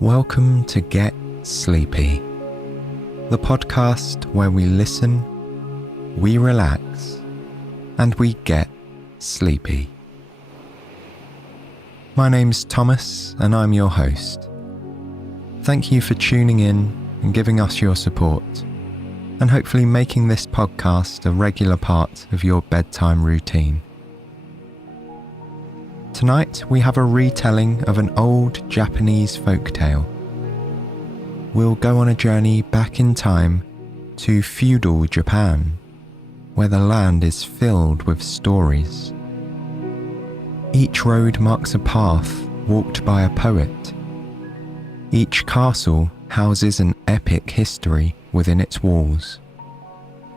Welcome to Get Sleepy, the podcast where we listen, we relax, and we get sleepy. My name's Thomas and I'm your host. Thank you for tuning in and giving us your support, and hopefully making this podcast a regular part of your bedtime routine. Tonight we have a retelling of an old Japanese folktale. We'll go on a journey back in time to feudal Japan, where the land is filled with stories. Each road marks a path walked by a poet. Each castle houses an epic history within its walls,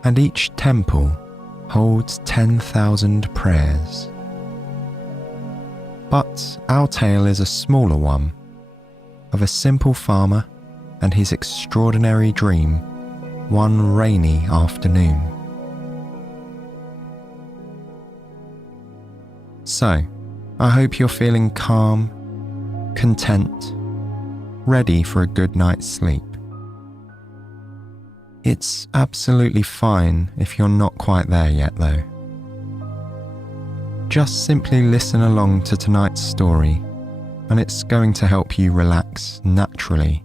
and each temple holds 10,000 prayers. But our tale is a smaller one, of a simple farmer and his extraordinary dream one rainy afternoon. So, I hope you're feeling calm, content, ready for a good night's sleep. It's absolutely fine if you're not quite there yet though. Just simply listen along to tonight's story, and it's going to help you relax naturally.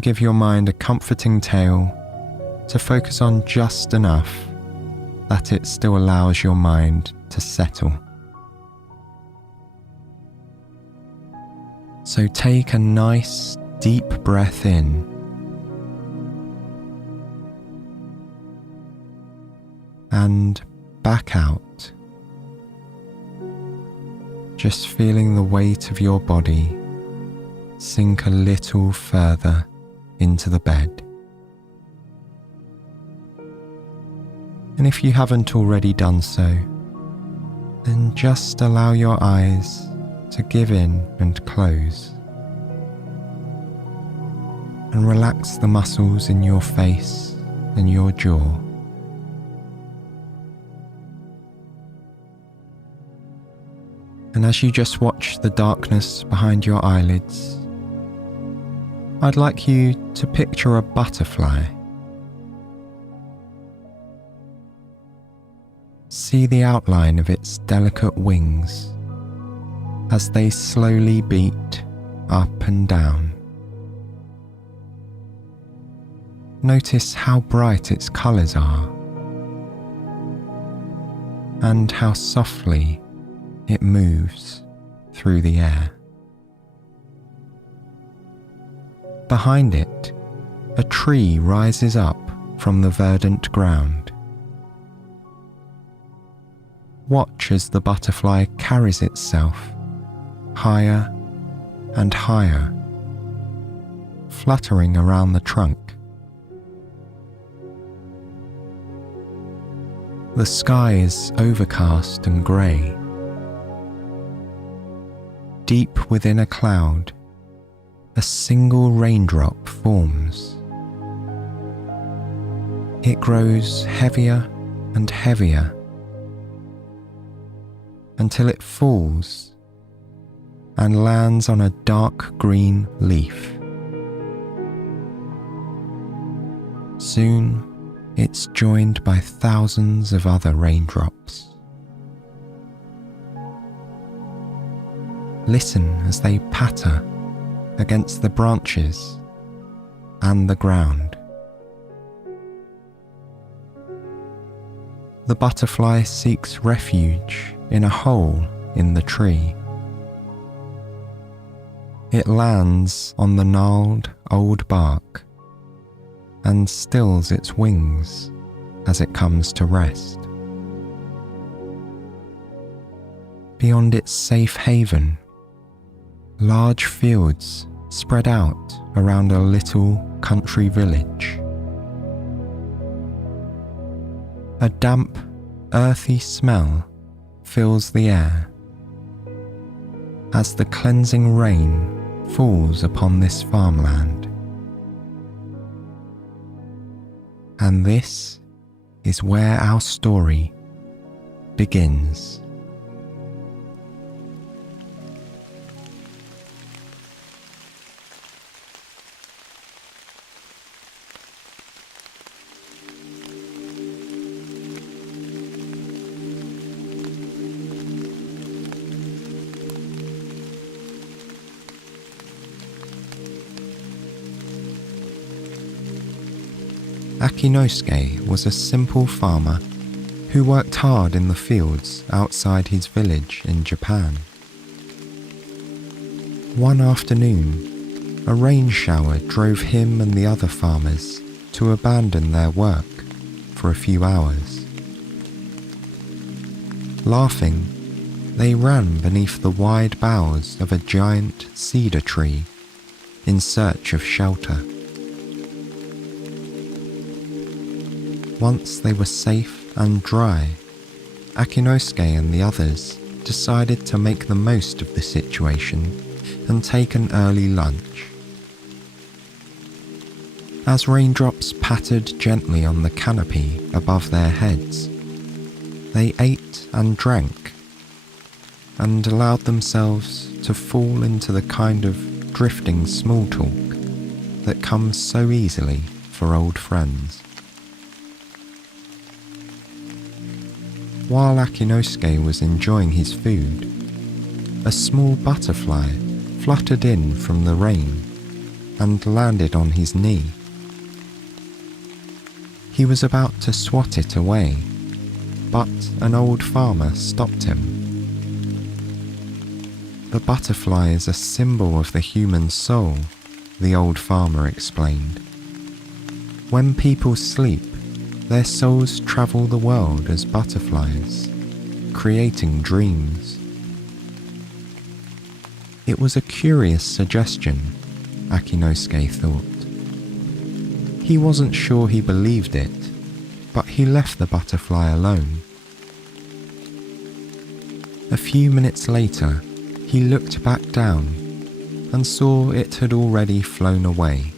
Give your mind a comforting tale to focus on just enough that it still allows your mind to settle. So take a nice, deep breath in, and back out. Just feeling the weight of your body sink a little further into the bed. And if you haven't already done so, then just allow your eyes to give in and close. And relax the muscles in your face and your jaw. And as you just watch the darkness behind your eyelids, I'd like you to picture a butterfly. See the outline of its delicate wings as they slowly beat up and down. Notice how bright its colours are, and how softly it moves through the air. Behind it, a tree rises up from the verdant ground. Watch as the butterfly carries itself higher and higher, fluttering around the trunk. The sky is overcast and grey. Deep within a cloud, a single raindrop forms. It grows heavier and heavier until it falls and lands on a dark green leaf. Soon, it's joined by thousands of other raindrops. Listen as they patter against the branches and the ground. The butterfly seeks refuge in a hole in the tree. It lands on the gnarled old bark and stills its wings as it comes to rest. Beyond its safe haven, large fields spread out around a little country village. A damp, earthy smell fills the air as the cleansing rain falls upon this farmland. And this is where our story begins. Akinosuke was a simple farmer who worked hard in the fields outside his village in Japan. One afternoon, a rain shower drove him and the other farmers to abandon their work for a few hours. Laughing, they ran beneath the wide boughs of a giant cedar tree in search of shelter. Once they were safe and dry, Akinosuke and the others decided to make the most of the situation and take an early lunch. As raindrops pattered gently on the canopy above their heads, they ate and drank and allowed themselves to fall into the kind of drifting small talk that comes so easily for old friends. While Akinosuke was enjoying his food, a small butterfly fluttered in from the rain and landed on his knee. He was about to swat it away, but an old farmer stopped him. The butterfly is a symbol of the human soul, the old farmer explained. When people sleep, their souls travel the world as butterflies, creating dreams. It was a curious suggestion, Akinosuke thought. He wasn't sure he believed it, but he left the butterfly alone. A few minutes later, he looked back down and saw it had already flown away.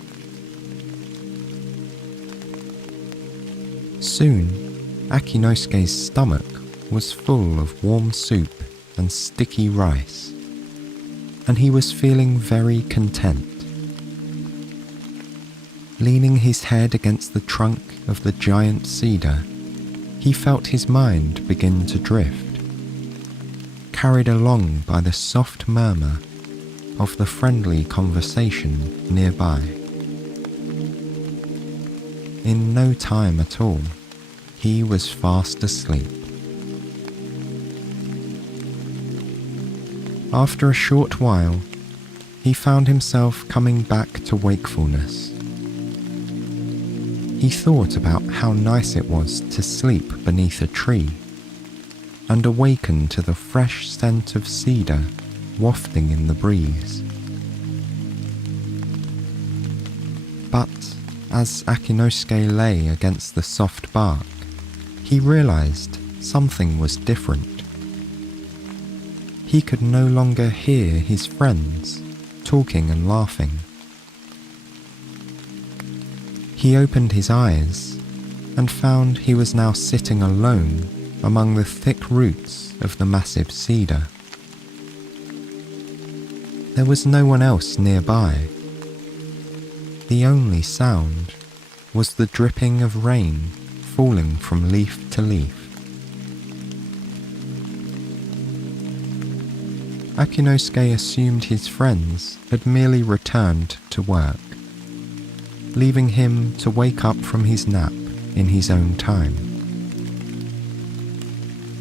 Soon, Akinosuke's stomach was full of warm soup and sticky rice, and he was feeling very content. Leaning his head against the trunk of the giant cedar, he felt his mind begin to drift, carried along by the soft murmur of the friendly conversation nearby. In no time at all, he was fast asleep. After a short while, he found himself coming back to wakefulness. He thought about how nice it was to sleep beneath a tree and awaken to the fresh scent of cedar wafting in the breeze. But as Akinosuke lay against the soft bark, he realized something was different. He could no longer hear his friends talking and laughing. He opened his eyes and found he was now sitting alone among the thick roots of the massive cedar. There was no one else nearby. The only sound was the dripping of rain falling from leaf to leaf. Akinosuke assumed his friends had merely returned to work, leaving him to wake up from his nap in his own time.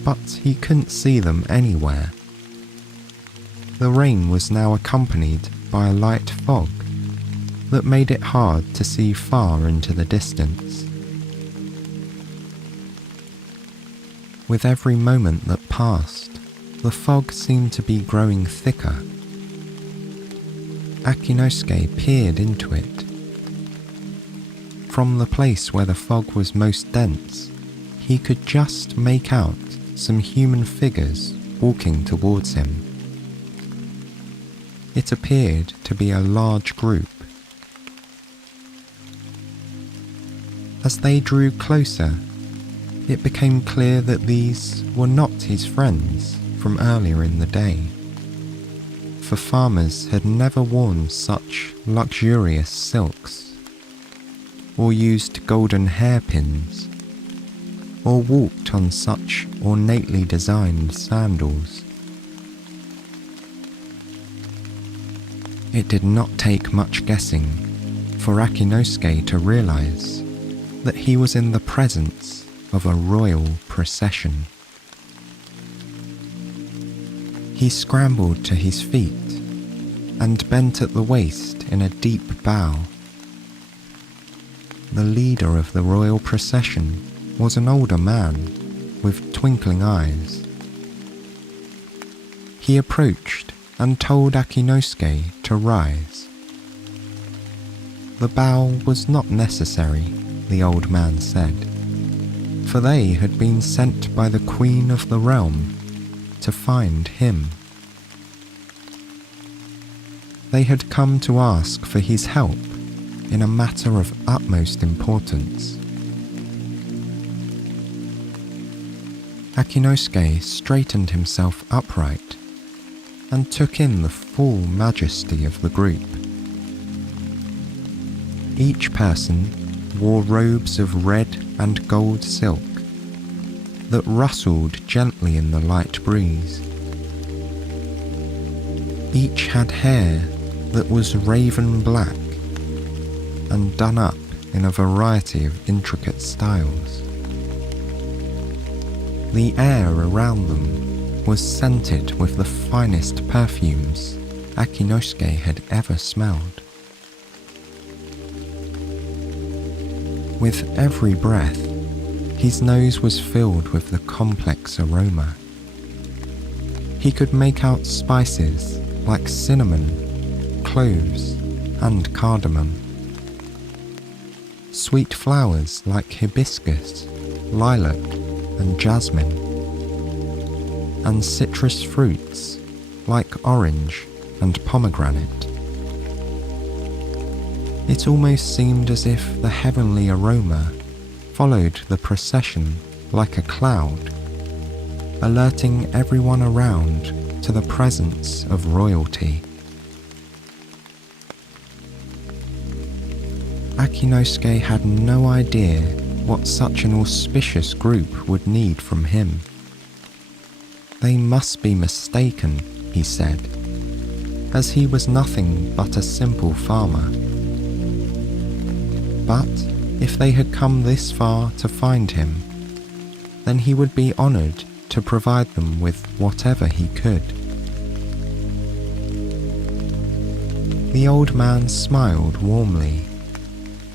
But he couldn't see them anywhere. The rain was now accompanied by a light fog that made it hard to see far into the distance. With every moment that passed, the fog seemed to be growing thicker. Akinosuke peered into it. From the place where the fog was most dense, he could just make out some human figures walking towards him. It appeared to be a large group. As they drew closer, it became clear that these were not his friends from earlier in the day, for farmers had never worn such luxurious silks, or used golden hairpins, or walked on such ornately designed sandals. It did not take much guessing for Akinosuke to realize that he was in the presence of a royal procession. He scrambled to his feet and bent at the waist in a deep bow. The leader of the royal procession was an older man with twinkling eyes. He approached and told Akinosuke to rise. The bow was not necessary, the old man said, for they had been sent by the queen of the realm to find him. They had come to ask for his help in a matter of utmost importance. Akinosuke straightened himself upright and took in the full majesty of the group. Each person wore robes of red and gold silk that rustled gently in the light breeze. Each had hair that was raven black and done up in a variety of intricate styles. The air around them was scented with the finest perfumes Akinosuke had ever smelled. With every breath, his nose was filled with the complex aroma. He could make out spices like cinnamon, cloves, and cardamom. Sweet flowers like hibiscus, lilac, and jasmine, and citrus fruits like orange and pomegranate. It almost seemed as if the heavenly aroma followed the procession like a cloud, alerting everyone around to the presence of royalty. Akinosuke had no idea what such an auspicious group would need from him. They must be mistaken, he said, as he was nothing but a simple farmer. But if they had come this far to find him, then he would be honoured to provide them with whatever he could. The old man smiled warmly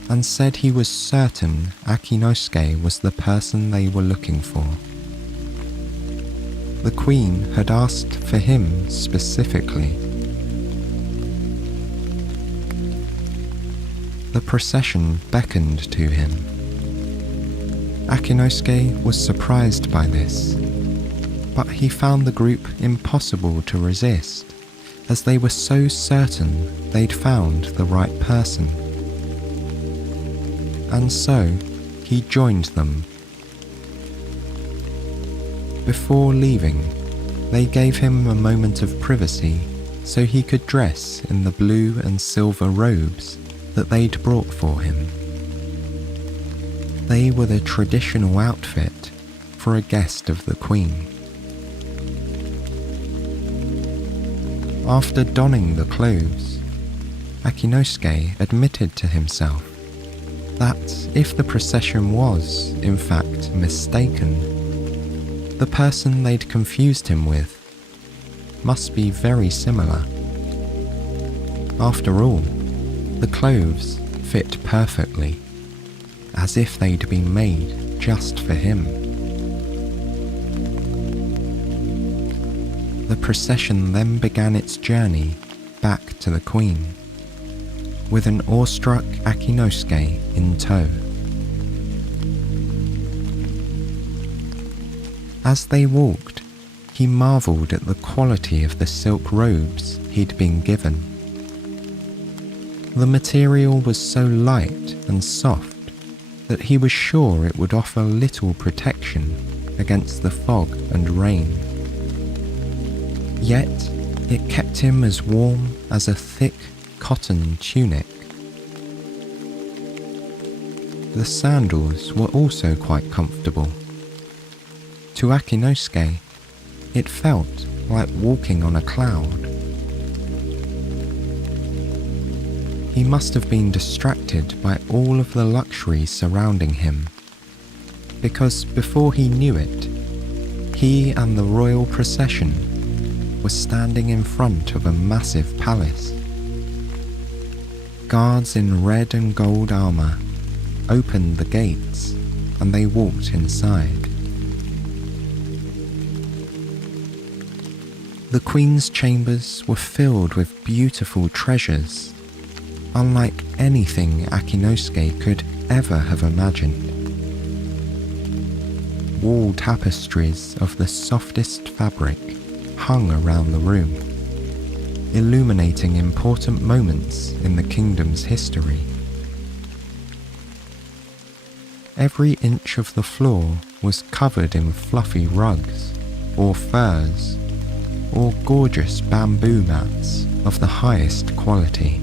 and said he was certain Akinosuke was the person they were looking for. The queen had asked for him specifically. The procession beckoned to him. Akinosuke was surprised by this, but he found the group impossible to resist, as they were so certain they'd found the right person. And so he joined them. Before leaving, they gave him a moment of privacy so he could dress in the blue and silver robes that they'd brought for him. They were the traditional outfit for a guest of the queen. After donning the clothes, Akinosuke admitted to himself that if the procession was, in fact, mistaken, the person they'd confused him with must be very similar. After all, the clothes fit perfectly, as if they'd been made just for him. The procession then began its journey back to the queen, with an awestruck Akinosuke in tow. As they walked, he marvelled at the quality of the silk robes he'd been given. The material was so light and soft that he was sure it would offer little protection against the fog and rain. Yet it kept him as warm as a thick cotton tunic. The sandals were also quite comfortable. To Akinosuke, it felt like walking on a cloud. He must have been distracted by all of the luxuries surrounding him, because before he knew it, he and the royal procession were standing in front of a massive palace. Guards in red and gold armor opened the gates and they walked inside. The Queen's chambers were filled with beautiful treasures, unlike anything Akinosuke could ever have imagined. Wall tapestries of the softest fabric hung around the room, illuminating important moments in the kingdom's history. Every inch of the floor was covered in fluffy rugs, or furs, or gorgeous bamboo mats of the highest quality.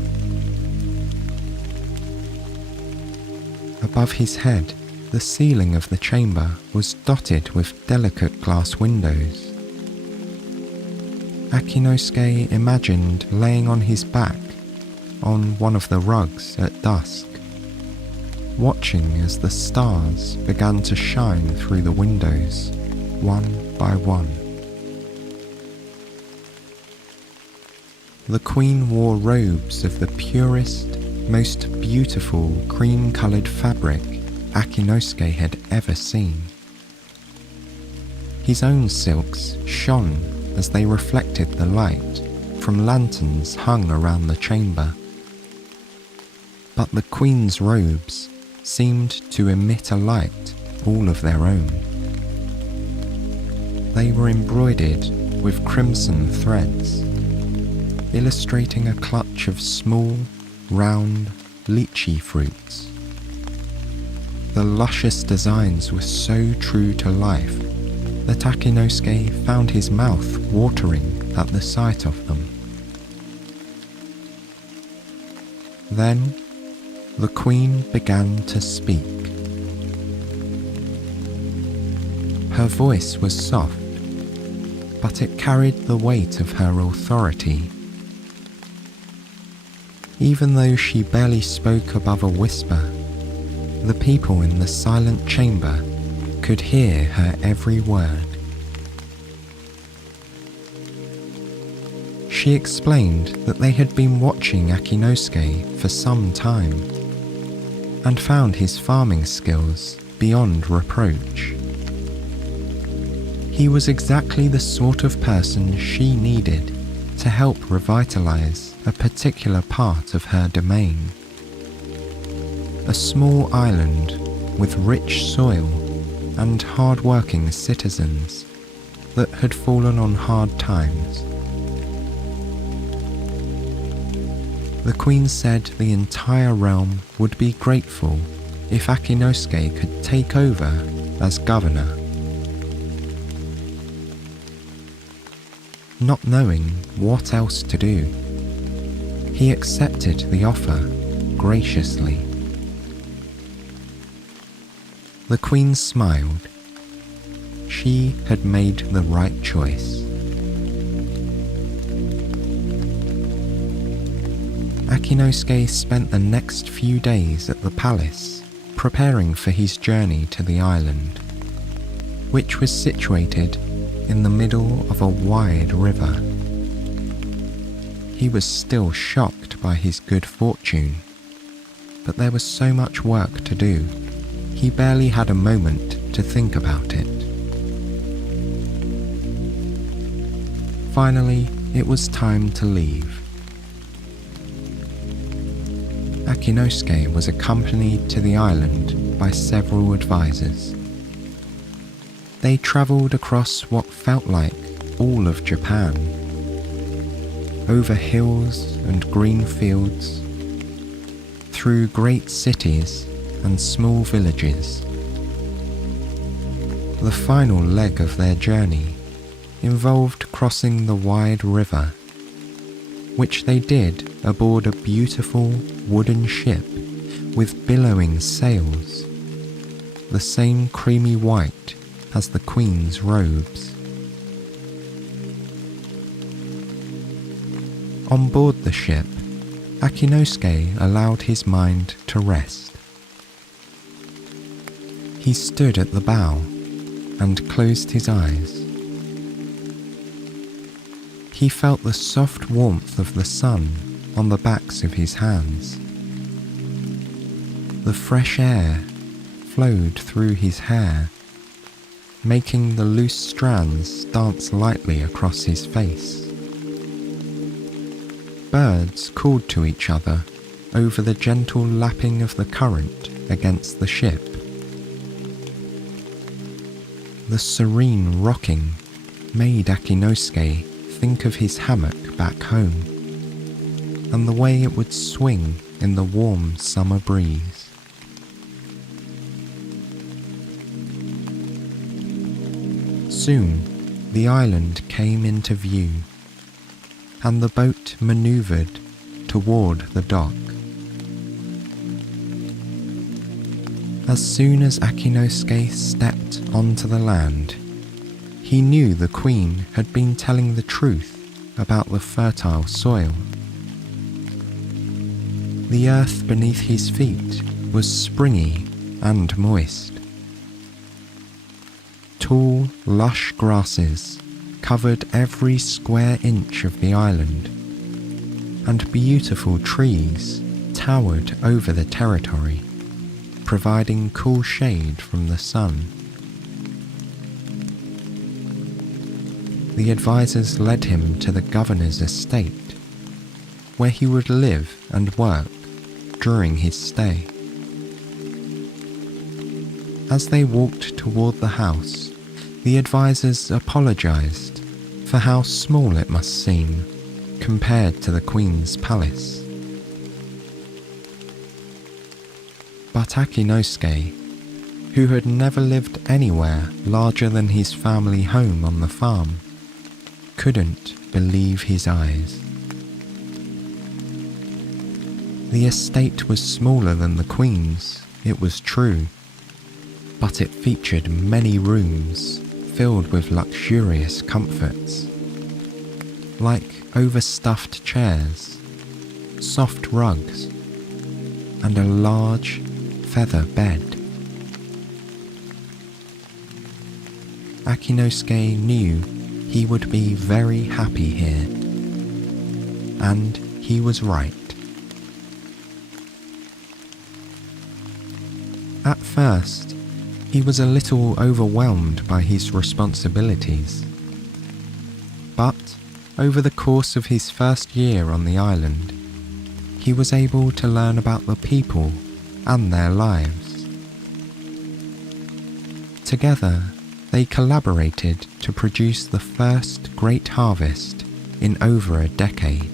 Above his head, the ceiling of the chamber was dotted with delicate glass windows. Akinosuke imagined laying on his back on one of the rugs at dusk, watching as the stars began to shine through the windows, one by one. The Queen wore robes of the purest, most beautiful cream-coloured fabric Akinosuke had ever seen. His own silks shone as they reflected the light from lanterns hung around the chamber. But the Queen's robes seemed to emit a light all of their own. They were embroidered with crimson threads, illustrating a clutch of small, round, lychee fruits. The luscious designs were so true to life that Akinosuke found his mouth watering at the sight of them. Then, the Queen began to speak. Her voice was soft, but it carried the weight of her authority. Even though she barely spoke above a whisper, the people in the silent chamber could hear her every word. She explained that they had been watching Akinosuke for some time and found his farming skills beyond reproach. He was exactly the sort of person she needed to help revitalize a particular part of her domain. A small island with rich soil and hard-working citizens that had fallen on hard times. The Queen said the entire realm would be grateful if Akinosuke could take over as governor. Not knowing what else to do, he accepted the offer graciously. The Queen smiled. She had made the right choice. Akinosuke spent the next few days at the palace preparing for his journey to the island, which was situated in the middle of a wide river. He was still shocked by his good fortune, but there was so much work to do, he barely had a moment to think about it. Finally, it was time to leave. Akinosuke was accompanied to the island by several advisors. They travelled across what felt like all of Japan, over hills and green fields, through great cities and small villages. The final leg of their journey involved crossing the wide river, which they did aboard a beautiful wooden ship with billowing sails, the same creamy white as the Queen's robes. On board the ship, Akinosuke allowed his mind to rest. He stood at the bow and closed his eyes. He felt the soft warmth of the sun on the backs of his hands. The fresh air flowed through his hair, making the loose strands dance lightly across his face. Birds called to each other over the gentle lapping of the current against the ship. The serene rocking made Akinosuke think of his hammock back home and the way it would swing in the warm summer breeze. Soon the island came into view, and the boat manoeuvred toward the dock. As soon as Akinosuke stepped onto the land, he knew the queen had been telling the truth about the fertile soil. The earth beneath his feet was springy and moist. Tall, lush grasses covered every square inch of the island, and beautiful trees towered over the territory, providing cool shade from the sun. The advisors led him to the governor's estate, where he would live and work during his stay. As they walked toward the house, the advisors apologized for how small it must seem compared to the Queen's palace. But Akinosuke, who had never lived anywhere larger than his family home on the farm, couldn't believe his eyes. The estate was smaller than the Queen's, it was true, but it featured many rooms filled with luxurious comforts, like overstuffed chairs, soft rugs, and a large feather bed. Akinosuke knew he would be very happy here, and he was right. At first, he was a little overwhelmed by his responsibilities, but over the course of his first year on the island, he was able to learn about the people and their lives. Together, they collaborated to produce the first great harvest in over a decade.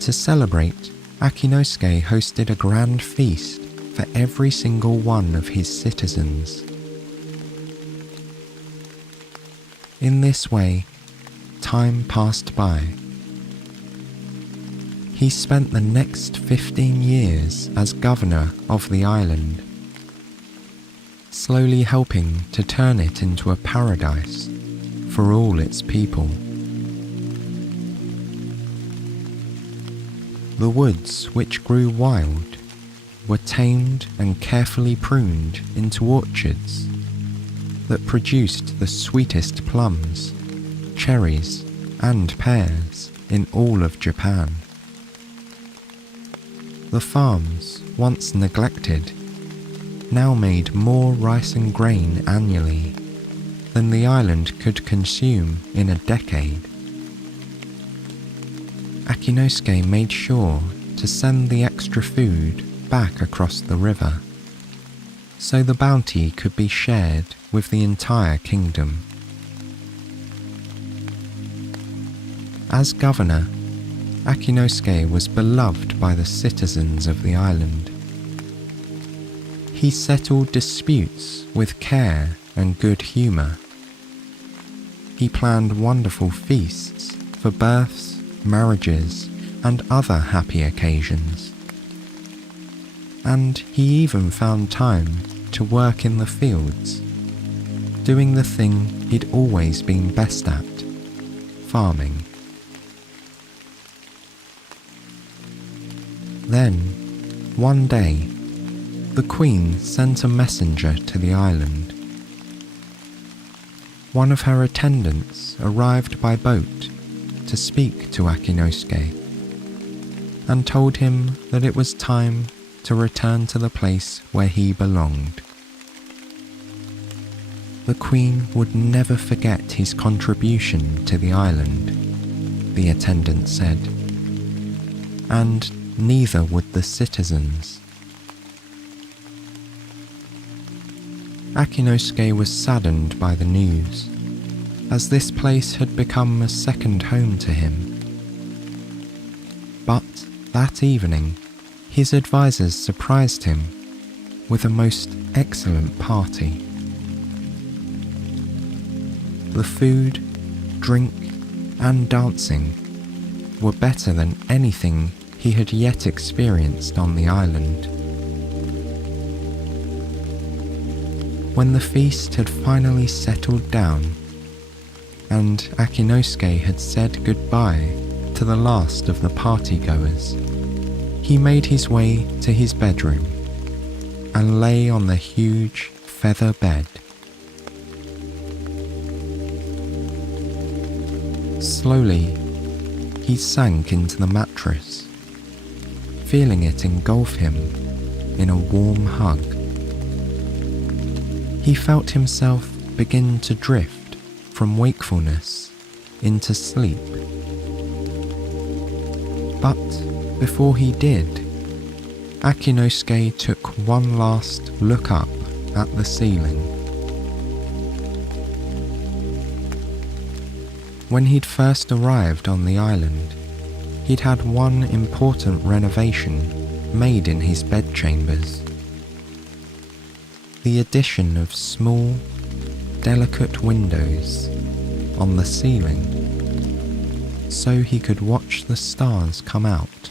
To celebrate, Akinosuke hosted a grand feast for every single one of his citizens. In this way, time passed by. He spent the next 15 years as governor of the island, slowly helping to turn it into a paradise for all its people. The woods, which grew wild, were tamed and carefully pruned into orchards that produced the sweetest plums, cherries, and pears in all of Japan. The farms, once neglected, now made more rice and grain annually than the island could consume in a decade. Akinosuke made sure to send the extra food back across the river, so the bounty could be shared with the entire kingdom. As governor, Akinosuke was beloved by the citizens of the island. He settled disputes with care and good humour. He planned wonderful feasts for births, marriages, and other happy occasions. And he even found time to work in the fields, doing the thing he'd always been best at, farming. Then, one day, the Queen sent a messenger to the island. One of her attendants arrived by boat to speak to Akinosuke and told him that it was time to return to the place where he belonged. The Queen would never forget his contribution to the island, the attendant said, and neither would the citizens. Akinosuke was saddened by the news, as this place had become a second home to him. But that evening, his advisors surprised him with a most excellent party. The food, drink, and dancing were better than anything he had yet experienced on the island. When the feast had finally settled down, and Akinosuke had said goodbye to the last of the partygoers, he made his way to his bedroom and lay on the huge feather bed. Slowly, he sank into the mattress, feeling it engulf him in a warm hug. He felt himself begin to drift from wakefulness into sleep. But before he did, Akinosuke took one last look up at the ceiling. When he'd first arrived on the island, he'd had one important renovation made in his bedchambers. The addition of small, delicate windows on the ceiling, so he could watch the stars come out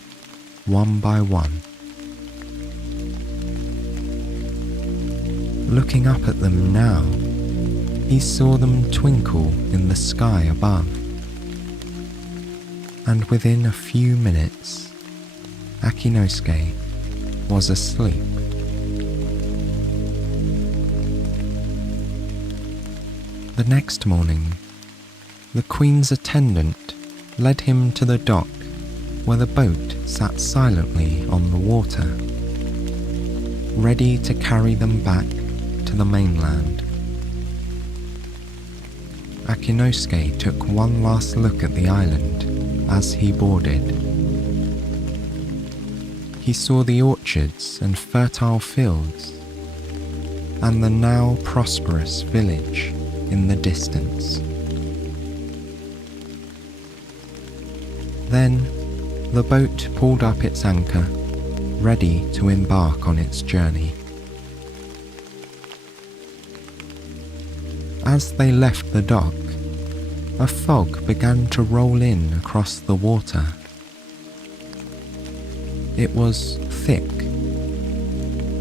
one by one. Looking up at them now, he saw them twinkle in the sky above. And within a few minutes, Akinosuke was asleep. The next morning, the Queen's attendant led him to the dock where the boat sat silently on the water, ready to carry them back to the mainland. Akinosuke took one last look at the island as he boarded. He saw the orchards and fertile fields, and the now prosperous village in the distance. Then the boat pulled up its anchor, ready to embark on its journey. As they left the dock, a fog began to roll in across the water. It was thick,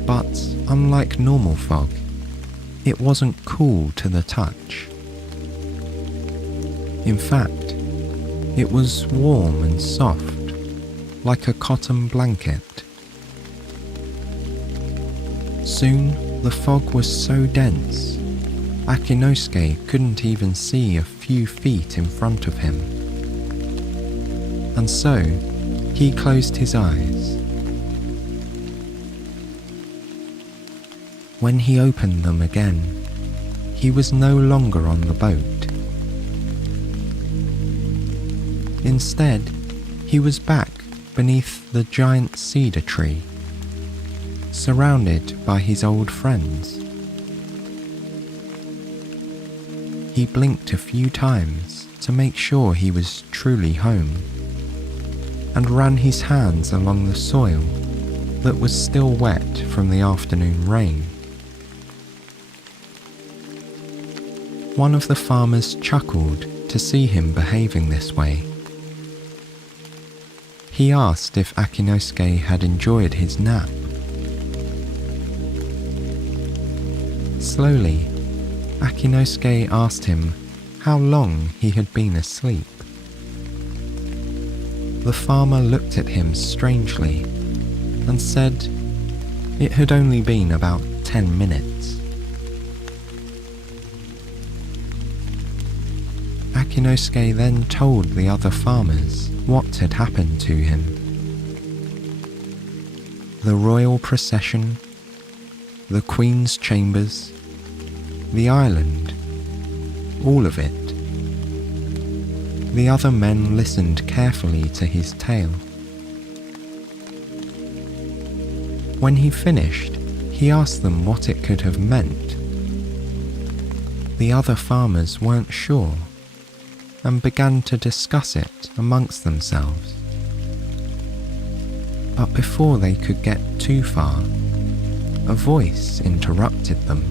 but unlike normal fog, it wasn't cool to the touch. In fact, it was warm and soft, like a cotton blanket. Soon the fog was so dense, Akinosuke couldn't even see a few feet in front of him. And so, he closed his eyes. When he opened them again, he was no longer on the boat. Instead, he was back beneath the giant cedar tree, surrounded by his old friends. He blinked a few times to make sure he was truly home, and ran his hands along the soil that was still wet from the afternoon rain. One of the farmers chuckled to see him behaving this way. He asked if Akinosuke had enjoyed his nap. Slowly, Akinosuke asked him how long he had been asleep. The farmer looked at him strangely and said it had only been about 10 minutes. Akinosuke then told the other farmers what had happened to him. The royal procession, the Queen's chambers, the island, all of it. The other men listened carefully to his tale. When he finished, he asked them what it could have meant. The other farmers weren't sure and began to discuss it amongst themselves. But before they could get too far, a voice interrupted them.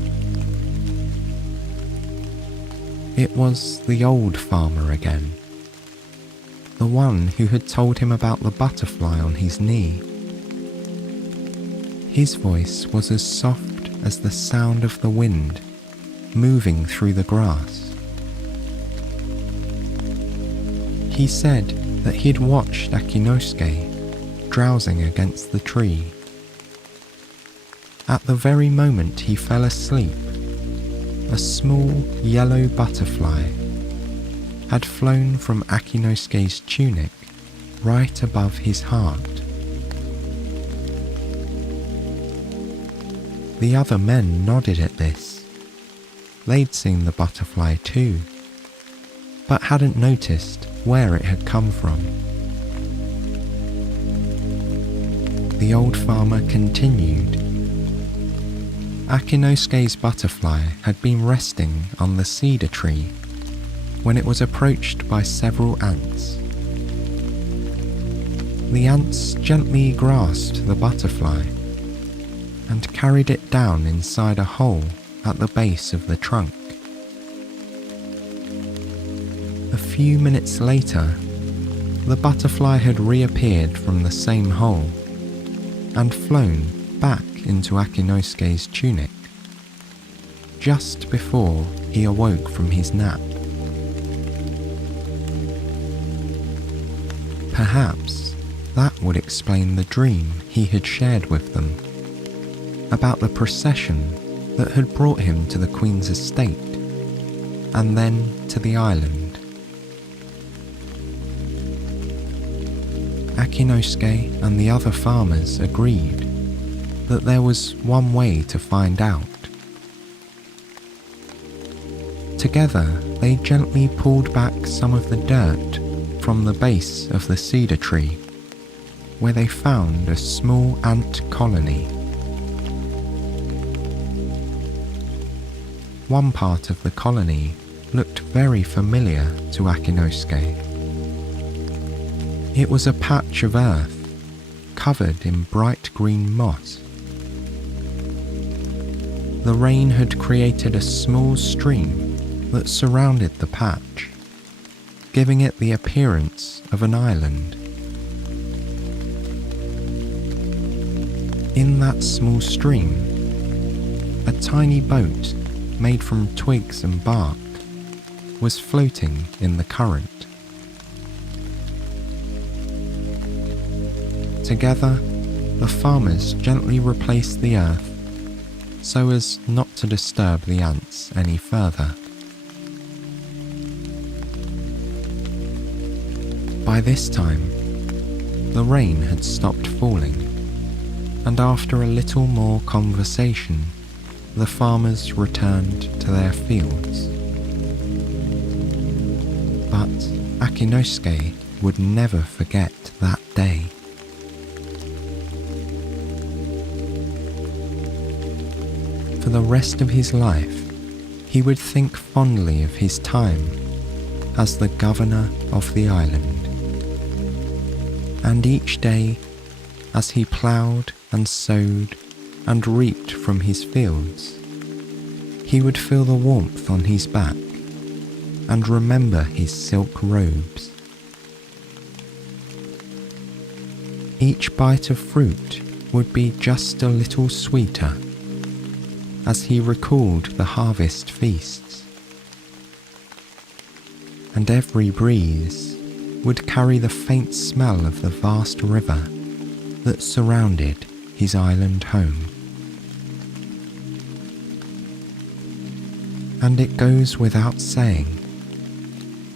It was the old farmer again, the one who had told him about the butterfly on his knee. His voice was as soft as the sound of the wind moving through the grass. He said that he'd watched Akinosuke drowsing against the tree. At the very moment he fell asleep, a small yellow butterfly had flown from Akinosuke's tunic right above his heart. The other men nodded at this. They'd seen the butterfly too, but hadn't noticed where it had come from. The old farmer continued. Akinosuke's butterfly had been resting on the cedar tree when it was approached by several ants. The ants gently grasped the butterfly and carried it down inside a hole at the base of the trunk. A few minutes later, the butterfly had reappeared from the same hole and flown back into Akinosuke's tunic, just before he awoke from his nap. Perhaps that would explain the dream he had shared with them about the procession that had brought him to the Queen's estate and then to the island. Akinosuke and the other farmers agreed that there was one way to find out. Together, they gently pulled back some of the dirt from the base of the cedar tree, where they found a small ant colony. One part of the colony looked very familiar to Akinosuke. It was a patch of earth covered in bright green moss. The rain had created a small stream that surrounded the patch, giving it the appearance of an island. In that small stream, a tiny boat made from twigs and bark was floating in the current. Together, the farmers gently replaced the earth so as not to disturb the ants any further. By this time, the rain had stopped falling, and after a little more conversation, the farmers returned to their fields. But Akinosuke would never forget that day. For the rest of his life, he would think fondly of his time as the governor of the island. And each day, as he ploughed and sowed and reaped from his fields, he would feel the warmth on his back and remember his silk robes. Each bite of fruit would be just a little sweeter as he recalled the harvest feasts, and every breeze would carry the faint smell of the vast river that surrounded his island home. And it goes without saying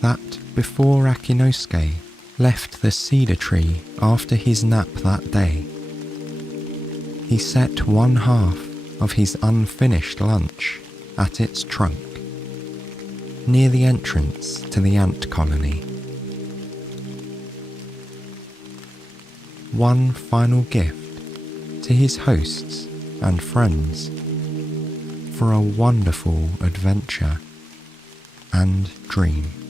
that before Akinosuke left the cedar tree after his nap that day, he set one half of his unfinished lunch at its trunk, near the entrance to the ant colony. One final gift to his hosts and friends for a wonderful adventure and dream.